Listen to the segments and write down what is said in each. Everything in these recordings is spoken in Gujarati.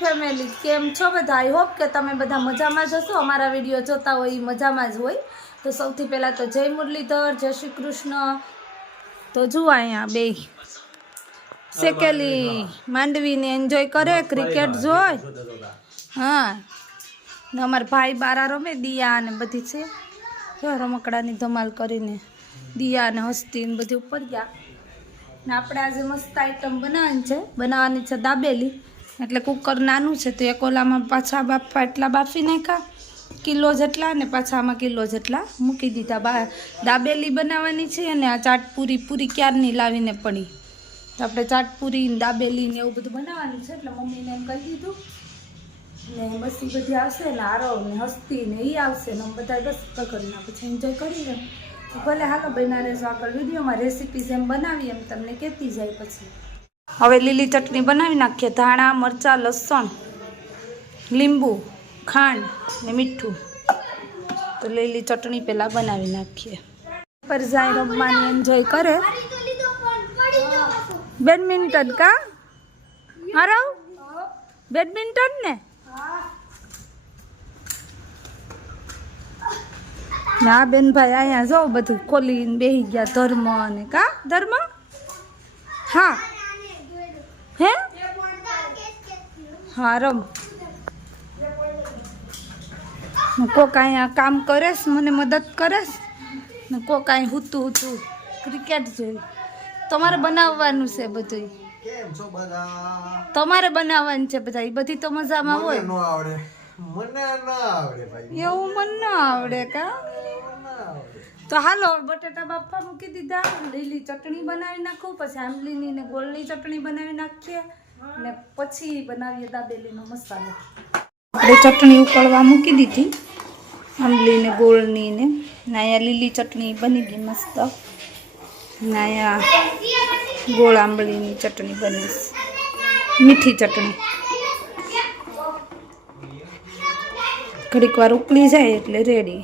ફેમિલી કેમ છો બધા? આઈ હોપ કે તમે બધા મજામાં જ હશો. અમારા વીડિયો જોતા હોય એ મજામાં જ હોય. તો સૌથી પહેલાં તો જય મુરલીધર જય શ્રી કૃષ્ણ. તો જુઓ અહીંયા બે શેકેલી માંડવીને એન્જોય કરે ક્રિકેટ જોય. હા. ને અમારા ભાઈ બારા રમે દિયા ને બધી છે. જો રમકડાની ધમાલ કરીને દિયા ને હસ્તી ને બધી ઉપર ગયા. ને આપણે આજે મસ્ત આઈટમ બનાવવાની છે. બનાવવાની છે દાબેલી. એટલે કુકર નાનું છે તો એક ઓલામાં પાછા બાફા એટલા બાફી નાખ્યા, કિલો જેટલા ને પાછા આમાં કિલો જેટલા મૂકી દીધા. બા, દાબેલી બનાવવાની છે અને આ ચાટપૂરી પૂરી ક્યારની લાવીને પડી? તો આપણે ચાટપૂરી દાબેલી ને એવું બધું બનાવવાનું છે, એટલે મમ્મીને એમ કહી દીધું. ને બસ એ બધી આવશે ને આરવ ને હસ્તી ને એ આવશે, ને બધા બસ કરીને પછી એન્જોય કરીને ભલે હાલો બના રહેજો આગળ વિડીયોમાં રેસીપી જેમ બનાવી એમ તમને કહેતી જાય પછી. હવે લીલી ચટણી બનાવી નાખીએ. ધાણા, મરચાં, લસણ, લીંબુ, ખાંડ ને મીઠું. તો લીલી ચટણી પહેલાં બનાવી નાખીએ. પર જાય રમવાની એન્જોય કરે. બેડમિન્ટન કા? હારો બેડમિન્ટન ને? ના બેનભાઈ અહીંયા જો બધું ખોલીને બેસી ગયા ધર્મ અને કા? ધર્મ? હા. હે? હા રમ. કોક અહીંયા કામ કરેશ મને મદદ કરેશ ને કોક અહીં હુતું હુતું ક્રિકેટ જોઈ. તમારે બનાવવાનું છે બધું કેમ છો બધા? તમારે બનાવવાનું છે બધા. એ બધી તો મજામાં મને હોય. આવડે. મને ના આવડે ભાઈ. એવું મને ના આવડે કા? તો હાલો, બટેટા બાફા મૂકી દીધા, લીલી ચટણી બનાવી નાખું, પછી આંબલીની ને ગોળની ચટણી બનાવી નાખીએ અને પછી બનાવીએ દાબેલીનો મસાલો. આપણે ચટણી ઉકળવા મૂકી દીધી, આંબલી ને ગોળની ને ને અહીંયા લીલી ચટણી બની ગઈ મસ્ત. ને અહીંયા ગોળ આંબલીની ચટણી બની મીઠી ચટણી. ઘડીક વાર ઉકળી જાય એટલે રેડી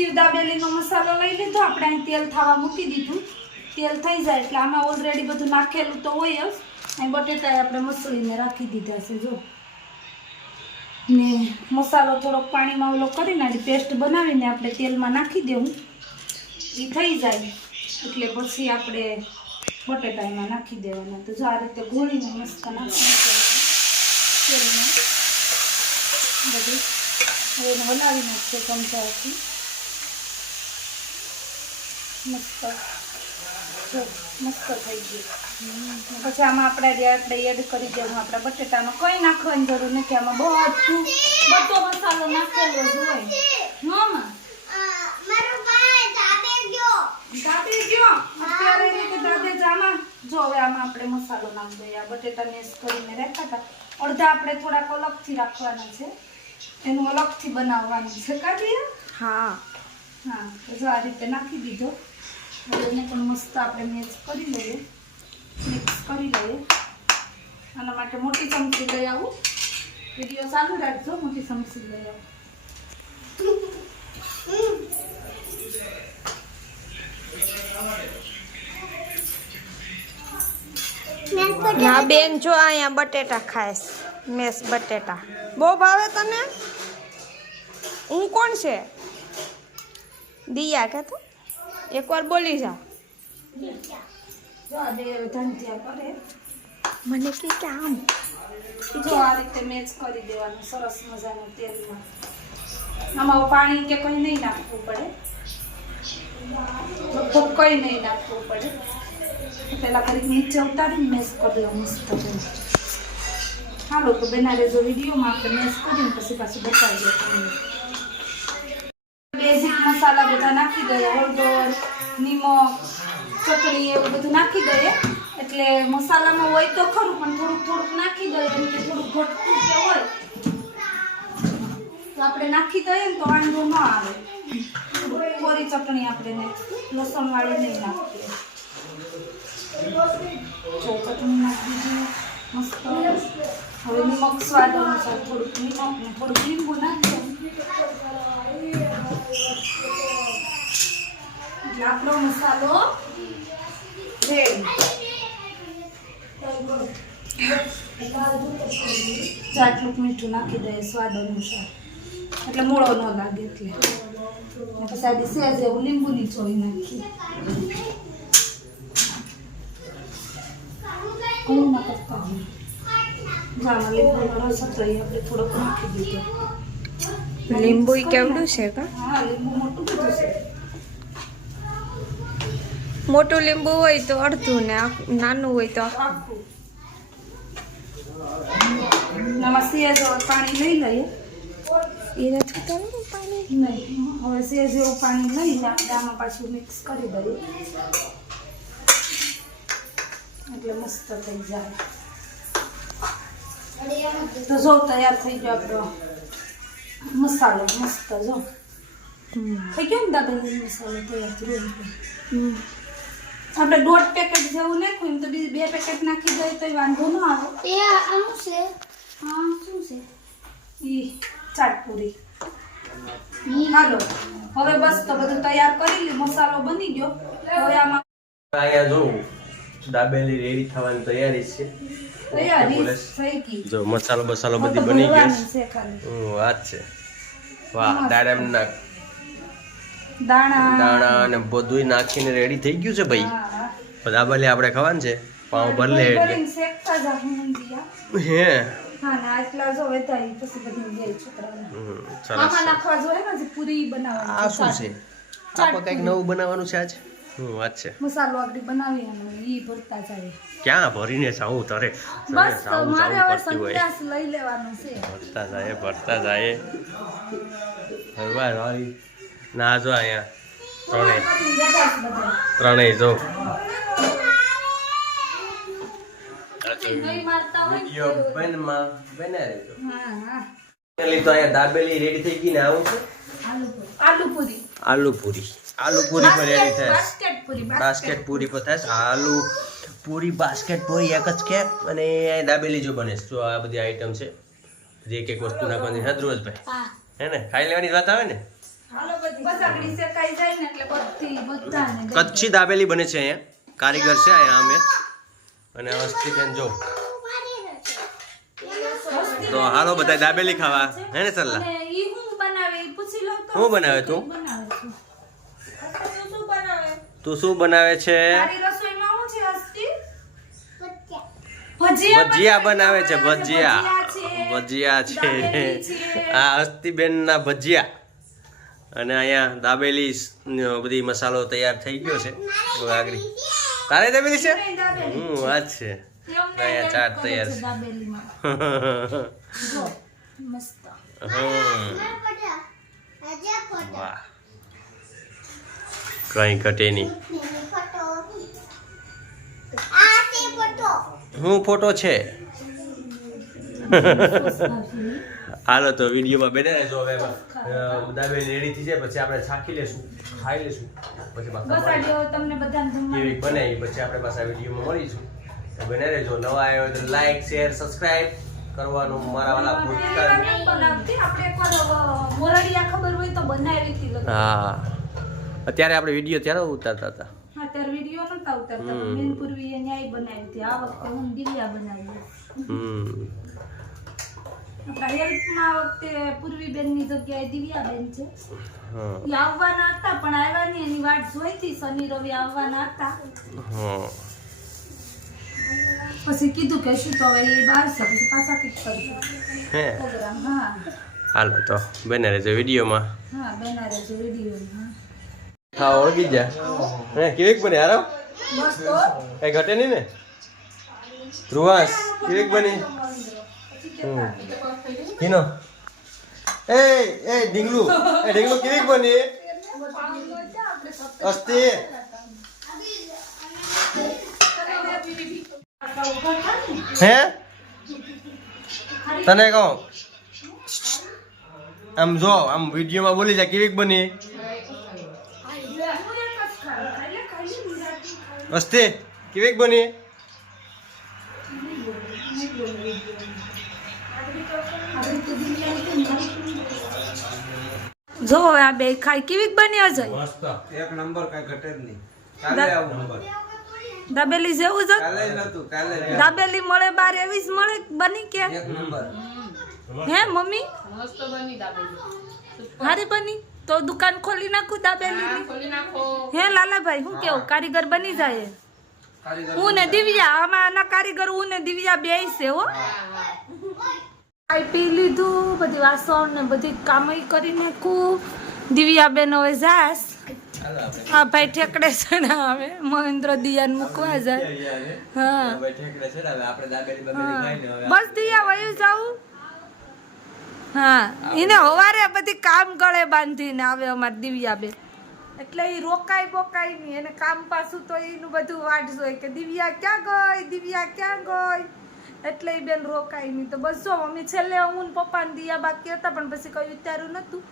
શિવ દાબેલીનો મસાલો લઈ લીધો. આપણે અહીં તેલ થવા મૂકી દીધું. તેલ થઈ જાય એટલે આમાં ઓલરેડી બધું નાખેલું તો હોય જ. અહીં બટેટા આપણે મસળીને રાખી દીધા છે, જો. ને મસાલો થોડોક પાણીમાં ઓલો કરીને આની પેસ્ટ બનાવીને આપણે તેલમાં નાખી દેવું. એ થઈ જાય. એટલે પછી આપણે બટેટા એમાં નાખી દેવાના. તો જો આ રીતે ગોળીને મસ્ત નાખી બધું. એને હલાવી નાખશે ચમચાથી. મસ્ત. જો મસ્ત થઈ ગયું. પછી આમાં આપણે આપણે એડ કરી દેવું આપણા બટેટામાં કંઈ નાખવાની જરૂર નથી આમાં બધું બધો મસાલો નાખેલો જ હોય. હા માં? દાબી ગયો. અત્યારે એ રીતે દાદે જ હવે આમાં આપણે મસાલો નાખી દઈએ. આ બટેટા મેશ કરીને રાખ્યા હતા. અડધા આપણે થોડાક અલગથી રાખવાના છે. એનું અલગથી બનાવવાનું છે. કાઢીએ હા. હા જો આ રીતે નાખી દીધો. હવે પણ મસ્ત આપણે મેચ કરી લઈએ. મિક્સ કરી લઈએ. આના માટે મોટી ચમચી લઈ આવું. વીડિયો ચાલુ રાખજો, મોટી ચમચી લઈ આવું. ના બેન જો અહીંયા બટેટા ખાઈશ મેસ બટેટા. બહુ ભાવે તને? હું કોણ છે? દિયા કે તો? એકવાર બોલી જા મને કે કે આમ. જો આ રીતે મેચ કરી દેવાનું સરસ મજાનું તેલમાં. આમાં પાણી કે કંઈ નહીં નાખવું પડે. લગભગ કંઈ નહીં નાખવું પડે. પેલા કરી નીચે ઉતારીને મેચ કરી દેવું મસ્ત. હાલો તો બેના જો વિડીયોમાં આપણે મેચ કરીને પછી પાછું બતાવી દઈએ દઈએ હળદર, નિમક ચટણી એવું બધું નાખી દઈએ. એટલે મસાલામાં હોય તો ખરું, પણ થોડુંક થોડુંક નાખી દઈએ કે થોડુંક ઘટતું કે હોય. તો આપણે નાખી દઈએ ને તો વાંધો ન આવે. કોરી ચટણી આપણે લસણવાળી નહીં નાખીએ. જો, ચટણી નાખી દીધી. મસ્ત. હવે નિમક સ્વાદ અનુસાર થોડુંક નિમક ને થોડુંક લીંબુ નાખીએ. એટલે આપણો મસાલો આટલું મીઠું નાખી દઈએ સ્વાદ અનુસાર. એટલે મોળો ન લાગે એટલે. પછી આડી સેજ એવું લીંબુની ચોળી નાખીએ ના કરતા હોય જામાં લીંબુનો રસ હતો એ આપણે થોડોક નાખી દીધો. લીંબુ કેવડું છે કા? હા લીંબુ મોટું બધું છે. મોટું લીંબુ હોય તો અડધું ને નાનું હોય તો પાણી લઈ લઈએ. એ નથી કરવું પાણી? નહીં હવે સેજ જેવું પાણી લઈને આપણે આમાં પાછું મિક્સ કરી દઈએ. એટલે મસ્ત થઈ જાય. તો જો તૈયાર થઈ ગયો આપણો મસાલો મસ્ત જો. થઈ ગયો ને દાદા મસાલો તૈયાર? હમ. આપણે દોઢ પેકેટ જેવું નાખ્યું ને તો બીજું બે પેકેટ નાખી દઈએ તો વાંધો ન આવે. એ આનું છે? હા શું છે? ઈ ચાટપુરી હાલો હવે બસ તો બધું તૈયાર કરી લી મસાલો બની ગયો. હવે આમાં અહીંયા જોવું દાબેલી રેડી થવાની તૈયારી છે. તૈયારી. થઈ ગઈ. જો મસાલો બસાલો બધી બની ગઈ. છે ખાલી. વાત છે. વાહ દાડમના દાણા. દાણા અને બધુંય નાખીને રેડી થઈ ગયું છે ભાઈ. બધા ભલે આપણે ખાવાનું છે પાઉં ભર એટલે. જાઉં. હે. ને બધી ને આ શું છે? આપણે કંઈક નવું બનાવવાનું છે આજ? હમ વાત છે. મસાલો આગળ બનાવી અને ઈ ભરતા જાય ક્યાં ભરીને જાવું તારે? બસ મારે હવે હોય. સંન્યાસ લઈ લેવાનો છે. ભરતા જાય ભરતા જાય ભરવા વાળી ના જો અહીંયા. ત્રણેય. ત્રણેય જો. દાબેલી રેડી થઈ ગઈ ને આવું છે? આલુપુરી. આલુ પૂરી આલુ પૂરી પર રેડી થાય. બાસ્કેટ. પૂરી બાસ્કેટ પૂરી પર થાય. આલુ પૂરી બાસ્કેટ પૂરી એક જ કે અને દાબેલી જો બને તો આ બધી આઈટમ છે. જે એક એક વસ્તુ નાખવાની છે. ધ્રુવજભાઈ. હે. ને? ખાઈ લેવાની વાત આવે ને? કચ્છી દાબેલી બને છે અહીંયા. કારીગર છે અહીંયા અમે. અને હસ્તીબેન જો. તો હાલો બધા દાબેલી ખાવા. હે ને સલ્લા? શું ઈ બનાવે? તો. હું બનાવે તું? તું? શું બનાવે? છે? તારી રસોઈમાં શું છે હસ્તી? ભજીયા ભજીયા બનાવે છે ભજીયા. ભજીયા છે. આ હસ્તીબેન ના ભજીયા. અને અહીંયા દાબેલી બધી મસાલો તૈયાર થઈ ગયો છે. આગળ. તારે દાબેલી છે? હું હમ વાત છે. અહીંયા ચાટ તૈયાર છે છે. દાબેલીમાં. જો, મસ્ત. હમ વાહ. કઈ ઘટે નહીં. હું ફોટો છે? હાલો તો વિડીયોમાં બેને રહેજો હવે દાબે રેડી થઈ જાય પછી આપણે ચાખી લેશું ખાઈ લેશું પછી તમને બધાને કેવી જમવાનું બને પછી આપણે પાછા વિડીયોમાં મળીશું. તો બને રહેજો. નવા આવ્યો તો લાઈક શેર સબસ્ક્રાઇબ કરવાનું મારા વાલા ભૂલતા બનાવી. હા. અત્યારે આપણે વીડિયો ત્યારે ઉતારતા હતા. હા, ત્યારે વીડિયો નતા ઉતારતા. હમ. બેન ન્યાય બનાવી હતી આ વખતે હું દિવ્યા બનાવી. હમ. આપણા હેલ્પમાં વખતે પૂર્વી બેનની જગ્યાએ દિવ્યા બેન છે એ આવવાના હતા પણ આવ્યા નહીં. એની વાટ જોઈતી શનિ રવિ આવવાના હતા. પછી કીધું કે શું તો હવે એ પછી પાછા પ્રોગ્રામ હા. હાલો તો બને રહેજો વિડીયોમાં. હા ઓળખી જા હે કેવીક બની? હારો બસ ઘટે નહીં ને? ધ્રુવાસ કેવીક બની? હિનો. એ એ ઢીંગલું. એ ઢીંગલું કેવીક બની? અસ્તી હે? તને કહું. આમ જો આમ વિડીયોમાં બોલી જાય કેવીક બની? અસ્તી કેવીક બની? જો હવે આ બે ખાઈ કેવી બન્યા અજય એક નંબર કઈ ઘટે જ નહીં. કાલે આવું નંબર. દાબેલી જેવું જ કાલે નતું કાલે દાબેલી મળે બાર એવી જ મળે બની કે? એક નંબર. હે મમ્મી? હારી બની? તો દુકાન ખોલી નાખું દાબેલી હે લાલાભાઈ હું કેવું? કારીગર બની જાય હું ને દિવ્યા આમાં આના કારીગર હું ને દિવ્યા બે છે હો. પી લીધું, બધી વાસણ ને બધી કામ કરી નાખું. દિવ્યા બેન હવે જાસ. હા, ભાઈ ઠેકડે ચડાવે. મહેન્દ્ર દિયાને મૂકવા જાય. હા. બસ દિયા, વયું જાવું હા. એને હવારે બધી કામ ગળે બાંધીને આવે અમાર દિવ્યાબેન. એટલે એ રોકાય બોકાય નહીં એને કામ પાછું તો એનું બધું વાટ જોઈ કે દિવ્યા ક્યાં ગઈ, દિવ્યા ક્યાં ગઈ? એટલે એ બેન રોકાય નહીં. તો બસ જો મમ્મી છેલ્લે હું ને પપ્પા ને દિયા બાકી હતા પણ પછી કઈ વિચાર્યું નતું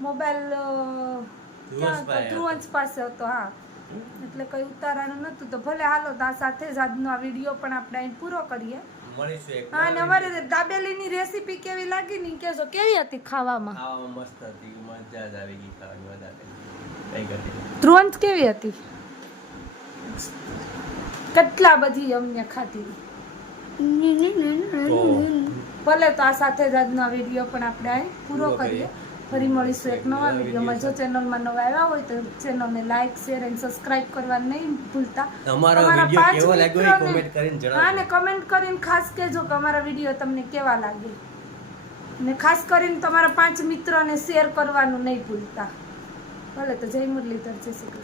મોબાઈલ ધ્રુવંશ પાસે હતો. હા. એટલે કઈ ઉતારવાનું નતું તો ભલે હાલો તો આ સાથે જ આજનો આ વીડિયો પણ આપણે અહીં પૂરો કરીએ. હા અને અમારે દાબેલીની રેસીપી કેવી લાગી ની કેજો કેવી હતી ખાવામાં? ખાવામાં મસ્ત હતી. મજા જ આવી ગઈ ખાવાની કઈ ધ્રુવંત કેવી હતી? કેટલા બધી અમને ખાધી. ભલે તો આ સાથે જ આજનો વીડિયો પણ આપણે પૂરો કરીએ. ફરી મળીશું એક નવા વિડીયોમાં. જો ચેનલમાં નવા આવ્યા હોય તો ચેનલને લાઈક શેર એન્ડ સબસ્ક્રાઇબ કરવા નહીં ભૂલતા. તમારા વીડિયો કેવો લાગ્યો એ મિત્રોને- કરીને જણાવજો. હા ને કમેન્ટ કરીને ખાસ કહેજો કે અમારા વીડિયો તમને કેવા લાગે ને ખાસ કરીને તમારા પાંચ મિત્રોને શેર કરવાનું નહીં ભૂલતા. ભલે તો જય મુરલીધર જય શ્રી કૃષ્ણ.